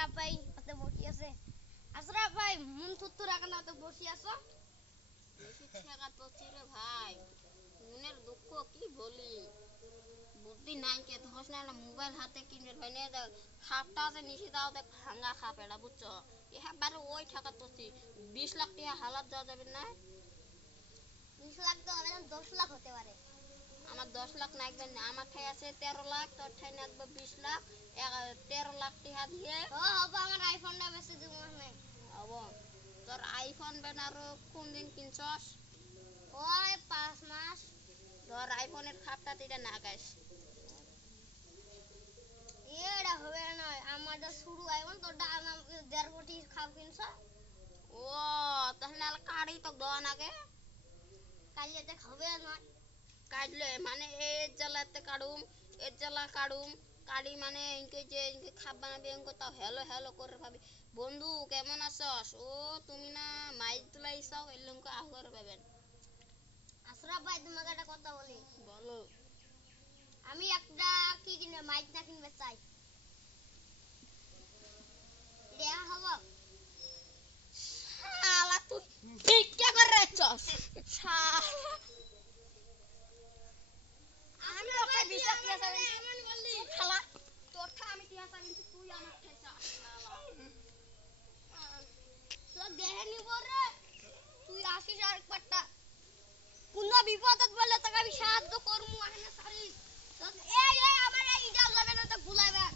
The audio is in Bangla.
আশরাফ ভাই ওতে বসে আছে। আশরাফ ভাই মন থুতু রাখা না তো বসে আছো। বেশি ঠেকা তো চিরে ভাই, মনের দুঃখ কি বলি, বুদ্ধি নাই কে ধস না মোবাইল হাতে কিনে ভাই নে খাপটা আছে নিশি দাও দেখ ভাঙা খাপ এটা বুঝছো, একবারে ওই ঠেকা তো 20 লাখ টাকা হালাত দেওয়া যাবে না। 20 লাখ তো হবে না, 10 লাখ হতে পারে। আমার 10 লাখ লাগবে না, আমার ঠাই আছে 13 লাখ, তোর ঠাই লাগবে 20 লাখ, 13 লাখ টাকা দিয়ে ও হবে আমার আইফোনটা বেশি দিব না। হবো। তোর আইফোন বেনারো কোন দিন কিনছস? ওই 5 মাস। ধর আইফোনের খাপটা তুই না গাইস, এটা হবে না, আমাদের শুরু আইফোন তোরটা আমার 1.5 কোটি খাও কিনছ। ও তাহলে কাড়ি তো দেওয়া নাগে। কাল এটা হবে না। কাটলে মানে এর জ্বালাতে কাটুম, এর জ্বালা কাটুম, কাটি মানে ইনকে যে ইনকে খাপ বানাবে ইনকে তাও হ্যালো হ্যালো করে ভাবি বন্ধু কেমন আছস, ও তুমি না মাইক তুলাইছাও এলুমকে আহর পাবেন। আশরাফ ভাই তোমাকে একটা কথা বলি। বলো। আমি একটা কি কিনে মাইক না কিনবে চাই। দেয়া হবে? শালা তুই ভিক্ষা করে রাখছস শালা। আমি ওকে বিশ্বাস করে যাবেন এমন বললি শালা, তোর ঠা আমি টিয়া চাইছি তুই আমার ঠেসা শালা। তো দেহে নিব রে। তুই আসিস আরেকবারটা। কোন বিপদত বলে তোকে আমি সাহায্য করমু আহেনা সারি। এই আমার এই ইজাল যাবে না তো ভুলাইবা।